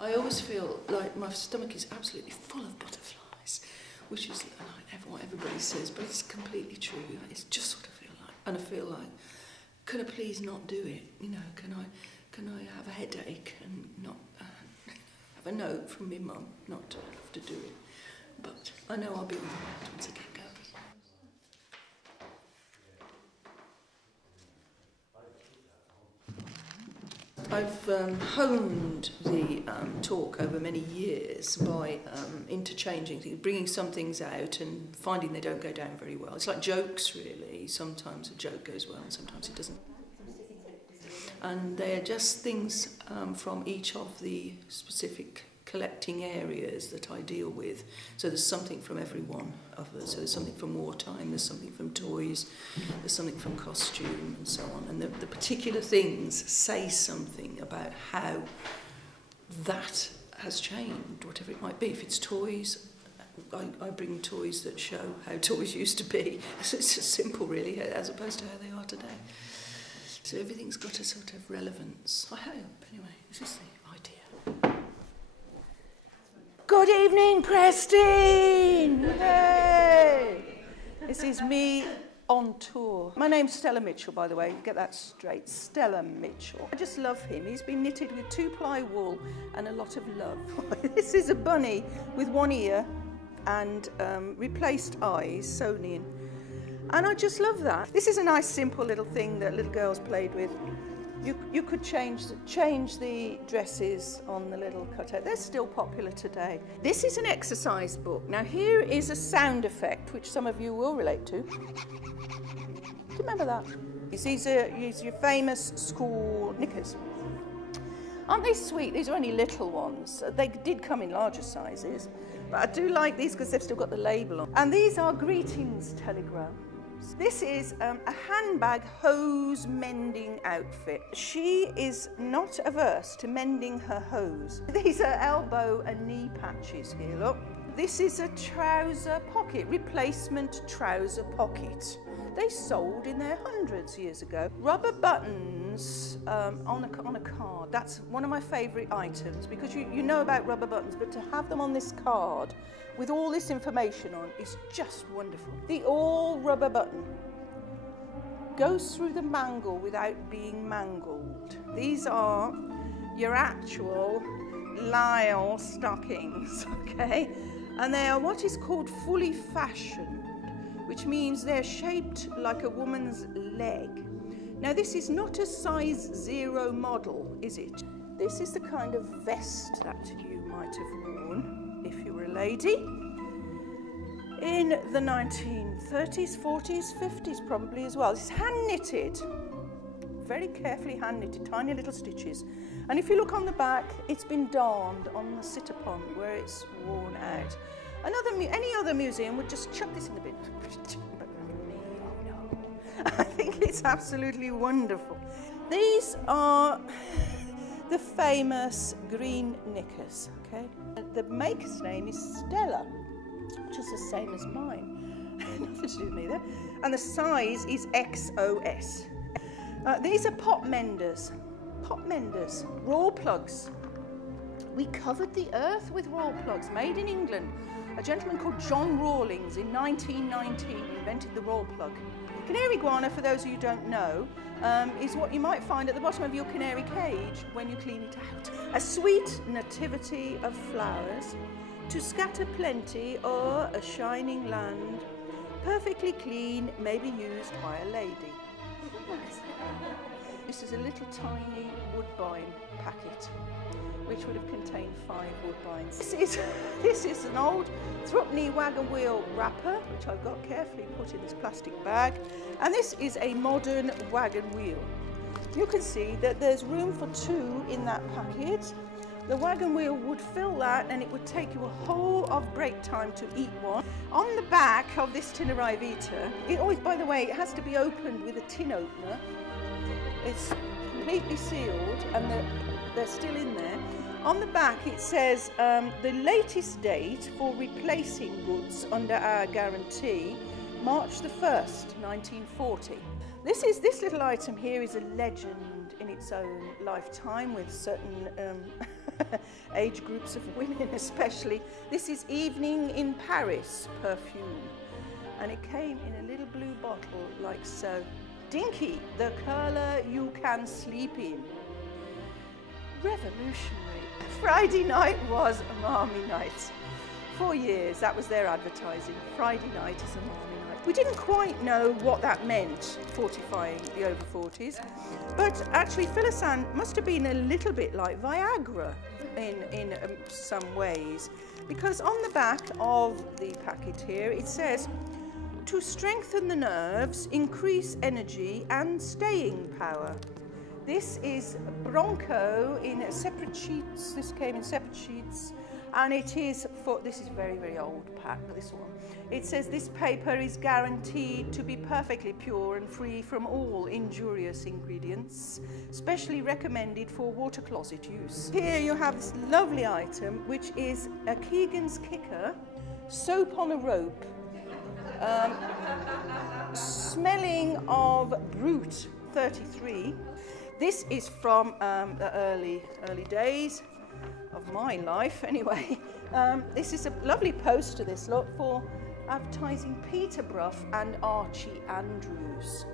I always feel like my stomach is absolutely full of butterflies, which is like what everybody says, but it's completely true. It's just what I feel like. And I feel like, can I please not do it? You know, can I have a headache and not have a note from my mum not to have to do it? But I know I'll be all right once I get going. I've honed the talk over many years by interchanging things, bringing some things out and finding they don't go down very well. It's like jokes, really. Sometimes a joke goes well and sometimes it doesn't. And they are just things from each of the specific collecting areas that I deal with. So there's something from every one of us. So there's something from wartime, there's something from toys, there's something from costume and so on. And the particular things say something about how that has changed, whatever it might be. If it's toys, I bring toys that show how toys used to be. So it's just simple, really, as opposed to how they are today. So everything's got a sort of relevance. I hope, anyway. This is the idea. Good evening, Preston! Hey! This is me on tour. My name's Stella Mitchell, by the way. Get that straight. Stella Mitchell. I just love him. He's been knitted with 2-ply wool and a lot of love. This is a bunny with one ear and replaced eyes, sewn in. And I just love that. This is a nice, simple little thing that little girls played with. You could change the dresses on the little cutout. They're still popular today. This is an exercise book. Now here is a sound effect, which some of you will relate to. Do you remember that? These are your famous school knickers. Aren't they sweet? These are only little ones. They did come in larger sizes, but I do like these because they've still got the label on. And these are greetings telegrams. This is a handbag hose mending outfit. She is not averse to mending her hose. These are elbow and knee patches here, look. This is a trouser pocket, replacement trouser pocket. They sold in their hundreds years ago. Rubber buttons on a card. That's one of my favourite items because you know about rubber buttons, but to have them on this card with all this information on is just wonderful. The all rubber button goes through the mangle without being mangled. These are your actual Lyle stockings, okay? And they are what is called fully fashioned, which means they're shaped like a woman's leg. Now this is not a size 0 model, is it? This is the kind of vest that you might have worn if you were a lady in the 1930s, 40s, 50s probably as well. It's hand knitted, very carefully hand knitted, tiny little stitches. And if you look on the back, it's been darned on the sit-upon where it's worn out. Any other museum would just chuck this in the bin. But me, oh no. I think it's absolutely wonderful. These are the famous green knickers, okay? The maker's name is Stella, which is the same as mine. Nothing to do with me there. And the size is XOS. These are pop menders. Pop menders, raw plugs. We covered the earth with raw plugs made in England. A gentleman called John Rawlings in 1919 invented the raw plug. Canary guana, for those of you who don't know, is what you might find at the bottom of your canary cage when you clean it out. A sweet nativity of flowers, to scatter plenty o'er a shining land, perfectly clean, may be used by a lady. This is a little tiny woodbine packet, which would have contained 5 woodbines. This is an old threepenny wagon wheel wrapper, which I've got carefully put in this plastic bag. And this is a modern wagon wheel. You can see that there's room for 2 in that packet. The wagon wheel would fill that and it would take you a whole of break time to eat one. On the back of this Tinnerai Vita, it always, by the way, it has to be opened with a tin opener. It's completely sealed and they're still in there. On the back it says the latest date for replacing goods under our guarantee, March the 1st, 1940. This little item here is a legend in its own lifetime with certain age groups of women especially. This is Evening in Paris perfume, and it came in a little blue bottle like so. Dinky, the colour you can sleep in. Revolutionary. Friday night was a Marmy night. For years, that was their advertising. Friday night is a Marmy night. We didn't quite know what that meant, fortifying the over 40s, but actually Philisan must have been a little bit like Viagra in some ways, because on the back of the packet here it says, to strengthen the nerves, increase energy and staying power. This is Bronco in separate sheets. This came in separate sheets, and it is for, this is very, very old pack, this one. It says this paper is guaranteed to be perfectly pure and free from all injurious ingredients, specially recommended for water closet use. Here you have this lovely item, which is a Keegan's Kicker soap on a rope, smelling of Brut 33. This is from the early days of my life, anyway. This is a lovely poster, this lot, for advertising Peterborough and Archie Andrews.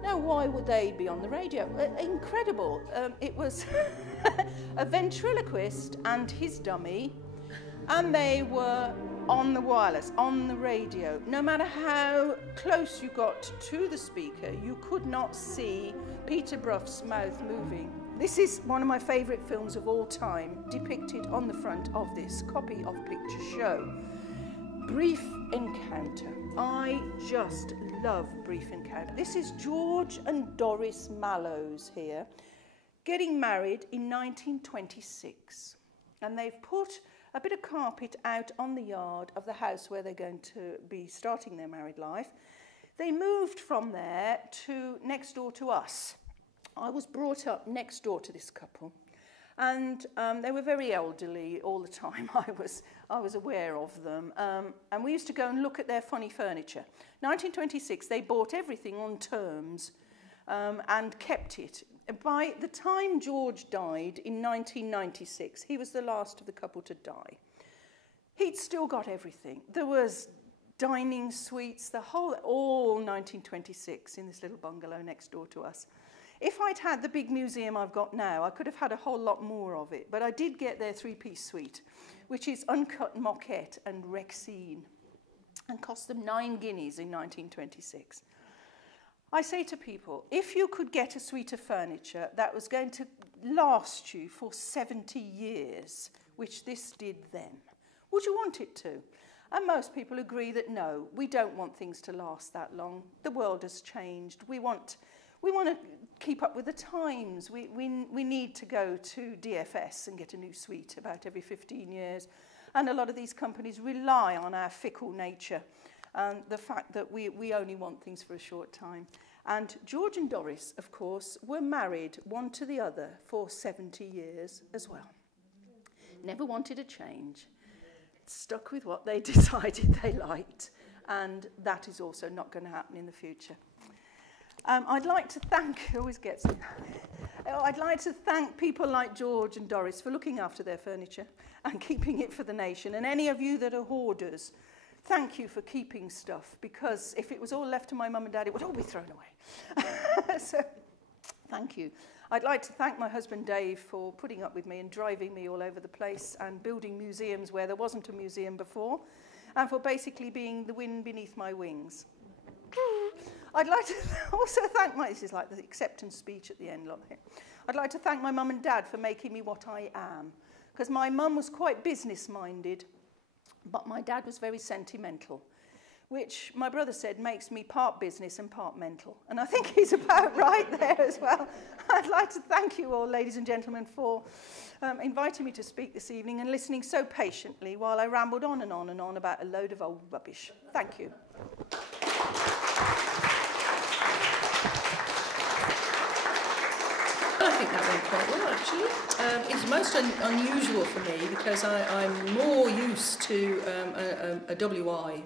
Now, why would they be on the radio? Incredible. It was a ventriloquist and his dummy, and they were on the wireless, on the radio. No matter how close you got to the speaker, you could not see Peterborough's mouth moving. This is one of my favourite films of all time, depicted on the front of this copy of Picture Show. Brief Encounter. I just love Brief Encounter. This is George and Doris Mallows here, getting married in 1926. And they've put a bit of carpet out on the yard of the house where they're going to be starting their married life. They moved from there to next door to us. I was brought up next door to this couple, and they were very elderly all the time. I was aware of them, and we used to go and look at their funny furniture. 1926, they bought everything on terms and kept it. By the time George died in 1996, he was the last of the couple to die. He'd still got everything. There was dining suites, all 1926 in this little bungalow next door to us. If I'd had the big museum I've got now, I could have had a whole lot more of it, but I did get their three-piece suite, which is uncut moquette and Rexine, and cost them 9 guineas in 1926. I say to people, if you could get a suite of furniture that was going to last you for 70 years, which this did then, would you want it to? And most people agree that no, we don't want things to last that long. The world has changed. We want to keep up with the times. We need to go to DFS and get a new suite about every 15 years. And a lot of these companies rely on our fickle nature and the fact that we only want things for a short time. And George and Doris, of course, were married one to the other for 70 years as well. Never wanted a change. Stuck with what they decided they liked. And that is also not going to happen in the future. I'd like to thank, I'd like to thank people like George and Doris for looking after their furniture and keeping it for the nation. And any of you that are hoarders, thank you for keeping stuff, because if it was all left to my mum and dad, it would all be thrown away. So, thank you. I'd like to thank my husband Dave for putting up with me and driving me all over the place and building museums where there wasn't a museum before, and for basically being the wind beneath my wings. I'd like to also thank this is like the acceptance speech at the end. I'd like to thank my mum and dad for making me what I am, because my mum was quite business-minded, but my dad was very sentimental, which my brother said makes me part business and part mental. And I think he's about right there as well. I'd like to thank you all, ladies and gentlemen, for inviting me to speak this evening and listening so patiently while I rambled on and on and on about a load of old rubbish. Thank you. I think that went quite well, actually. It's most unusual for me because I'm more used to a WI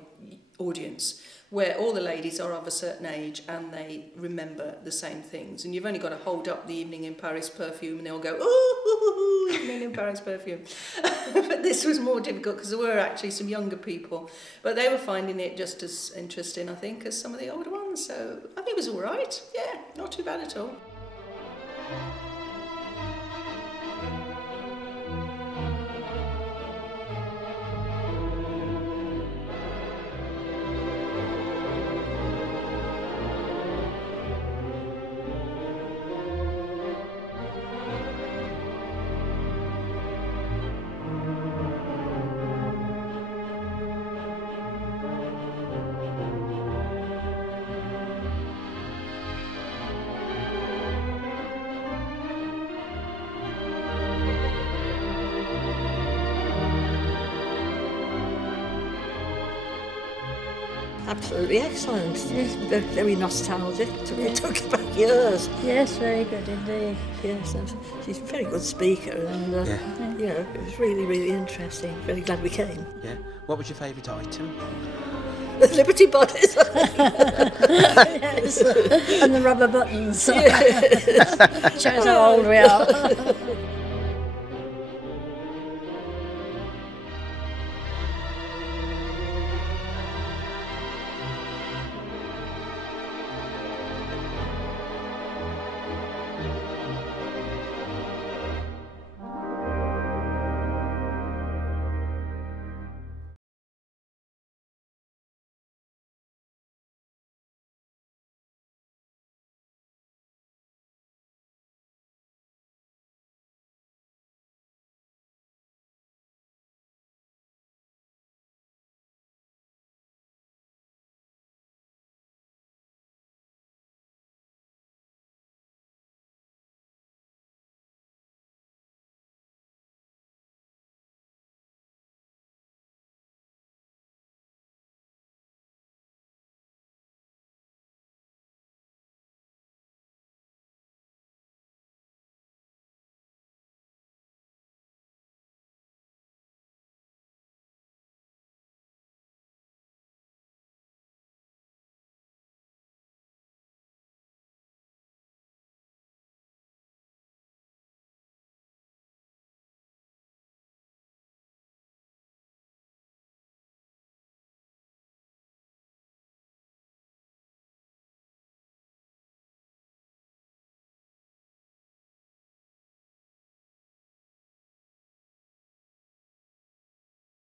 audience where all the ladies are of a certain age and they remember the same things. And you've only got to hold up the Evening in Paris perfume and they'll go, ooh, Million Barracks perfume. But this was more difficult because there were actually some younger people, but they were finding it just as interesting, I think, as some of the older ones. So I think it was all right. Yeah, not too bad at all. Absolutely excellent. It's very nostalgic. It took back years. Yes, very good indeed. Yes, she's a very good speaker, and you know, it was really, really interesting. Very glad we came. Yeah. What was your favourite item? The Liberty bodies. Yes, and the rubber buttons. Shows how old we are.